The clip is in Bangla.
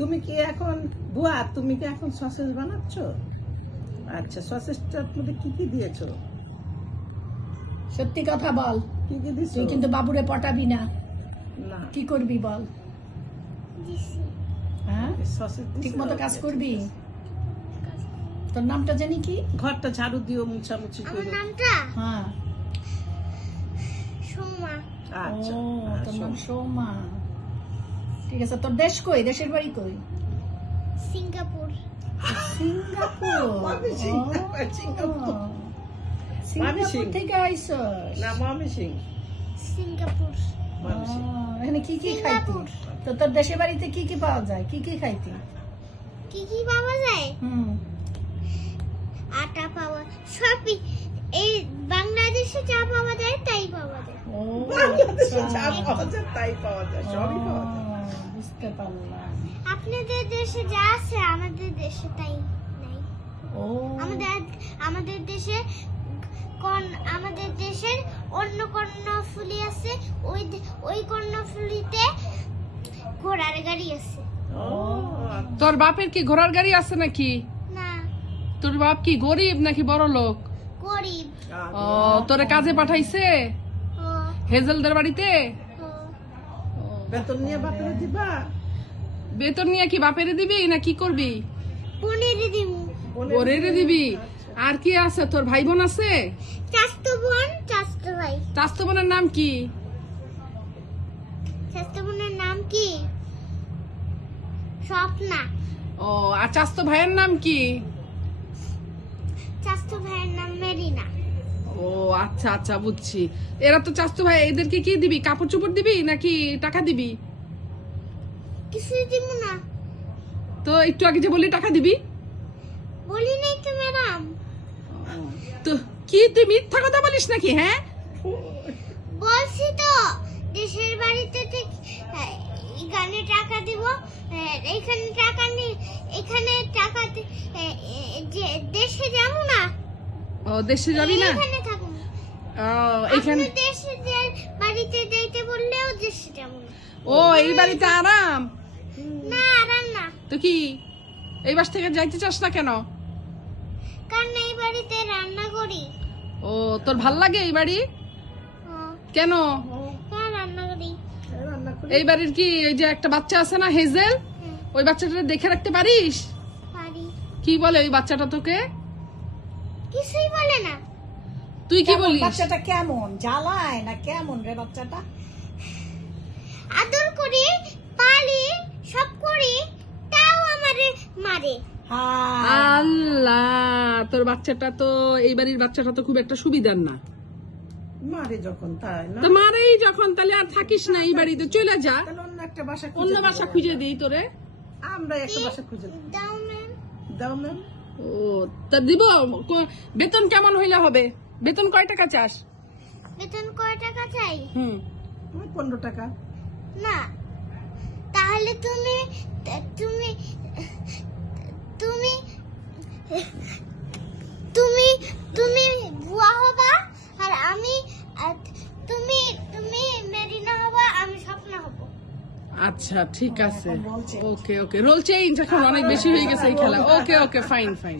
তুমি কি এখন বুয়া তুমি কি এখন সসেজ বানাচ্ছ? আচ্ছা, সসেজটার মধ্যে কি কি দিয়েছো? সত্যি কথা বল, কি কি দিছো? তুই কিন্তু বাবুরে পটাবি না। না, কি করবি বল? হ্যাঁ, সসেজ ঠিক মতো কাজ করবি? তোর নামটা জানি কি? ঘরটা ঝাড়ু দিও, মুছামুছি আমার করো। নামটা হ্যাঁ, সোমা। আচ্ছা, ও তোর নাম সোমা। ঠিক আছে, তোর দেশ কই? দেশের বাড়ি কই? সিঙ্গাপুর। সিঙ্গাপুর। মামি সিঙ্গাপুর, ও, সিঙ্গাপুর। সিঙ্গাপুর সিং। থেকে আইসস? না, মামি সিং। সিঙ্গাপুর। মামি সিং। এখানে কি কি খাইতি? সিঙ্গাপুর। তো তোর দেশের বাড়িতে কি কি পাওয়া যায়? কি কি খাইতি? কি কি পাওয়া যায়? আটা পাওয়া, সবই। এই বাংলাদেশে যা পাওয়া যায় তাই পাওয়া যায়। ও, বাংলাদেশে আচ্ছা। যা পাওয়া যায় তাই পাওয়া যায়, সবই পাওয়া যায়। বুঝতে পারলাম। আপনাদের দেশে যা আছে আমাদের দেশে তাই নাই। ও, আমাদের দেশে আমাদের দেশের অন্য কর্ণফুলী আছে, ওই কর্ণফুলীতে ঘোড়ার গাড়ি আছে। ও, তোর বাপের কি ঘোড়ার গাড়ি আছে নাকি? না, তোর বাপ কি গরিব নাকি বড় লোক? গরিব। ও, তোরে কাজে পাঠাইছে ও, হেজেলদের বাড়িতে? ও, বেতন নিয়ে বাপরে দিবা? বেতন নিয়ে কি বাপেরে দিবি না কি করবি? পনেরো দিমু। ওরে দিবি। আর কি আছে? তোর ভাই বোন আছে? চাস্তো বোন, চাস্তো ভাই। চাস্তো বোনের নাম কি? চাস্তো বোনের নাম কি? স্বপ্না। ও, আর চাস্তো ভাইয়ের নাম কি? চাস্তো ভাইয়ের নাম মেরিনা। ও আচ্ছা আচ্ছা, বুঝছি। এরা তো চাস্তো ভাই, এদেরকে কি দিবি? কাপড় চোপড় দিবি নাকি টাকা দিবি? কিছুই দিব না। তো একটু আগে যে বললি টাকা দিবি, বলি নাই তো ম্যাডাম। তো কি তুই মিথ্যা কথা বলিস নাকি? হ্যাঁ, বলছি তো, দেশের বাড়িতে এখানে টাকা দিব, এখানে টাকা নেই, এখানে টাকা যে দেশে যাবো না। ও দেশে যাবি না? এখানে থাকুন। ও এখানে। আপনি দেশে বাড়িতে যাইতে বললেও দেশে যাবো না। ও এই বাড়িতে আরাম? না, আরাম না। তো কি এই বাস থেকে যাইতে চাস না কেন? কারণ এই বাড়িতে রান্না করি। ও তোর ভাল লাগে এই বাড়ি? ও, কেন? কারণ রান্না করি। রান্না করে এই বাড়ির কি ওই যে একটা বাচ্চা আছে না, হেজেল, হ্যাঁ, ওই বাচ্চাটা দেখে রাখতে পারিস? পারি। কি বলে ওই বাচ্চাটা তোকে? কিছুই বলে না। তুই কি কেমন বলিস? বাচ্চাটা কেমন? জ্বালায় না কেমন রে বাচ্চাটা? আদর করি, পালি, সব করি, তাও আমারে মারে। হ্যাঁ, আল্লাহ, তোর বাচ্চাটা তো, এই বাড়ির বাচ্চাটা তো খুব একটা সুবিধার না। মারে যখন, তাই না? তো মারেই যখন, তাহলে আর থাকিস না এই বাড়িতে, চলে যা, তাহলে অন্য একটা বাসা খুঁজে অন্য দিবো বাসা আমরা। খুঁজে দিই তোরে। আমরা একটা বাসা খুঁজে দেব। দাও ম্যাম। দাও ম্যাম। ও তা দিব। বেতন কেমন হইলে হবে? বেতন কয় টাকা চাস? বেতন কয় টাকা চাই? হুম, 15 টাকা। না, তাহলে তুমি তুমি তুমি তুমি তুমি বুয়া হবা, আর আমি তুমি তুমি মেরিনা হবা, আমি স্বপ্না হব। আচ্ছা ঠিক আছে। এখন roll change। ওকে ওকে, রোল চেঞ্জ এখন অনেক বেশি হয়ে গেছে এই খেলা। ওকে ওকে, ফাইন ফাইন।